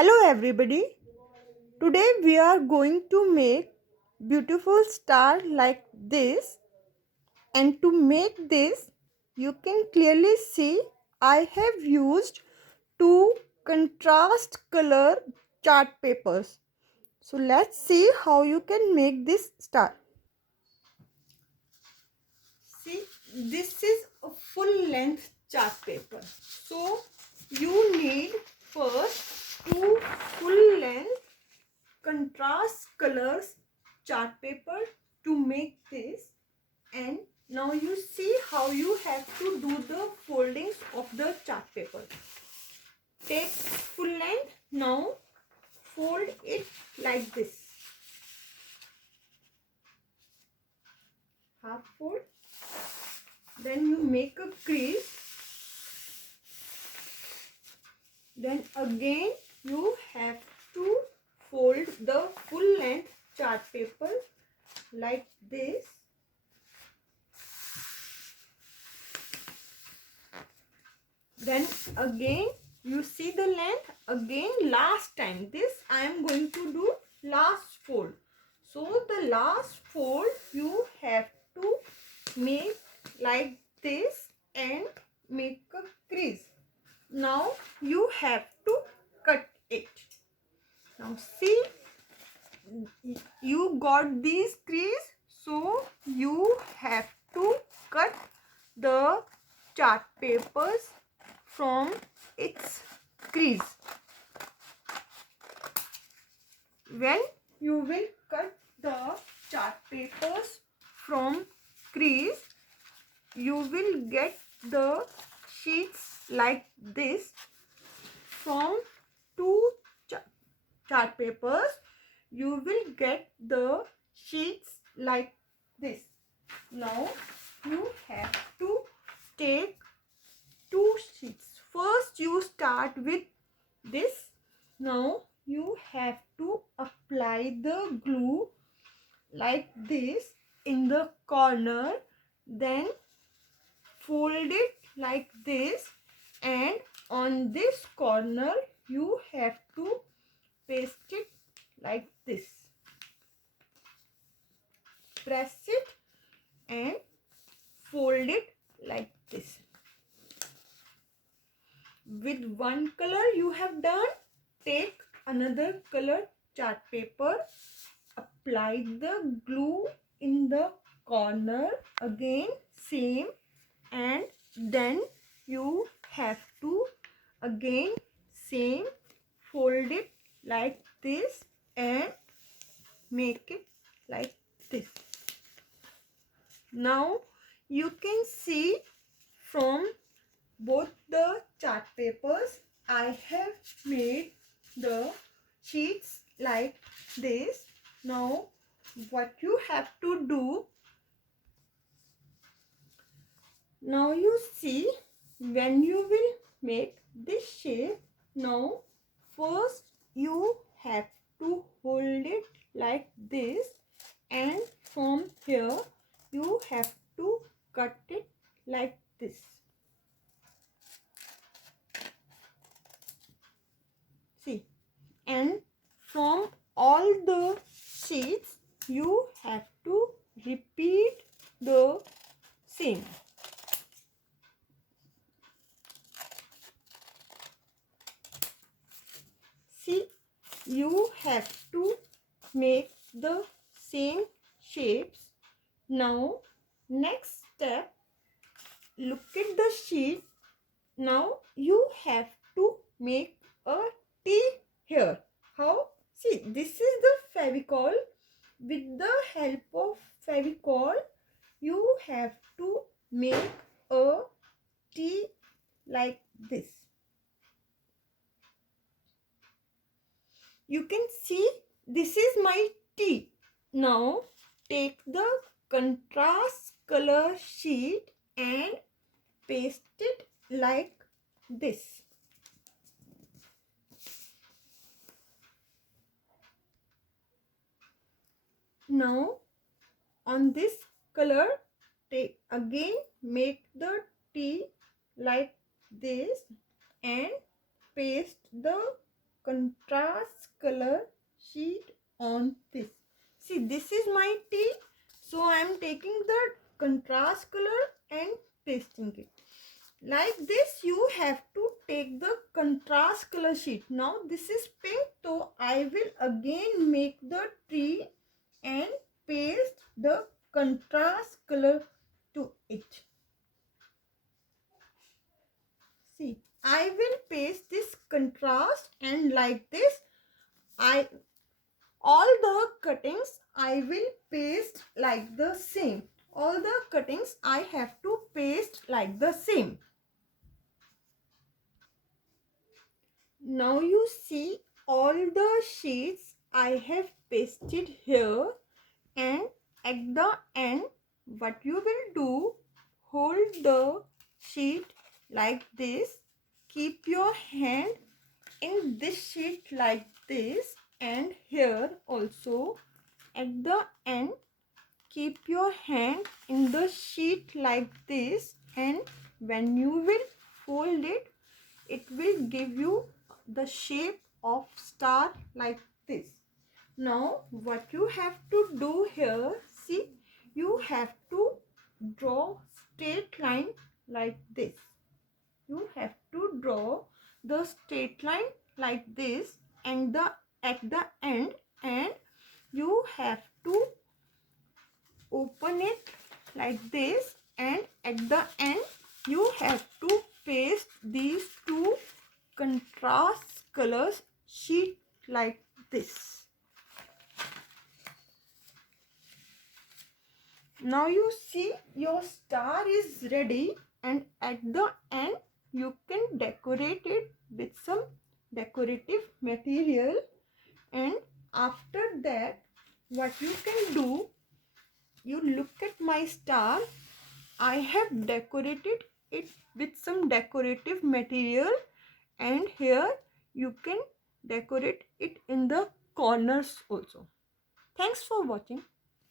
Hello everybody. Today we are going to make beautiful star like this, and to make this you can clearly see I have used two contrast color chart papers. So let's see how you can make this star. See, this is a full length chart paper. So you need first two full length contrast colors chart paper to make this, and now you see how you have to do the foldings of the chart paper. Take full length, now fold it like this, half fold, then you make a crease, then again you have to fold the full length chart paper like this, then again you see the length, again last time this I am going to do last fold. So the last fold you have to make like this and make a crease. Now you have to cut it. Now see, you got these crease, so you have to cut the chart papers from its crease. When you will cut the chart papers from crease, you will get the sheets like this. From two chart papers you will get the sheets like this. Now you have to take two sheets. First you start with this. Now you have to apply the glue like this in the corner, then fold it like this, and on this corner you have to paste it like this. Press it and fold it like this. With one color you have done, take another color chart paper, apply the glue in the corner, again same, and then you have to again same, fold it like this and make it like this. Now you can see from both the chart papers I have made the sheets like this. Now what you have to do, now you see when you will make this shape, now first you have to hold it like this, and from here you have to cut it like this. See, and from all the sheets you have to repeat the same. See, you have to make the same shapes. Now next step, look at the sheet. Now you have to make a T here. How? See, this is the Fevicol. With the help of Fevicol you have to make a T like this. You can see this is my T. Now take the contrast color sheet and paste it like this. Now on this color, take again, make the T like this and paste the contrast color sheet on this. See, this is my tea, so I am taking the contrast color and pasting it. Like this, you have to take the contrast color sheet. Now this is pink, so I will again make the tree and paste the contrast color to it. See, I will paste this contrast, and like this, all the cuttings I will paste like the same. All the cuttings I have to paste like the same. Now you see all the sheets I have pasted here, and at the end what you will do, hold the sheet like this, keep your hand in this sheet like this, and here also at the end keep your hand in the sheet like this, and when you will fold it, it will give you the shape of star like this. Now what you have to do here, see, you have to draw straight line like this. You have to draw the straight line like this, and at the end, and you have to open it like this, and at the end you have to paste these two contrast colors sheet like this. Now you see your star is ready, and at the end you can decorate it with some decorative material. And after that, what you can do, you look at my star. I have decorated it with some decorative material, and here you can decorate it in the corners also. Thanks for watching.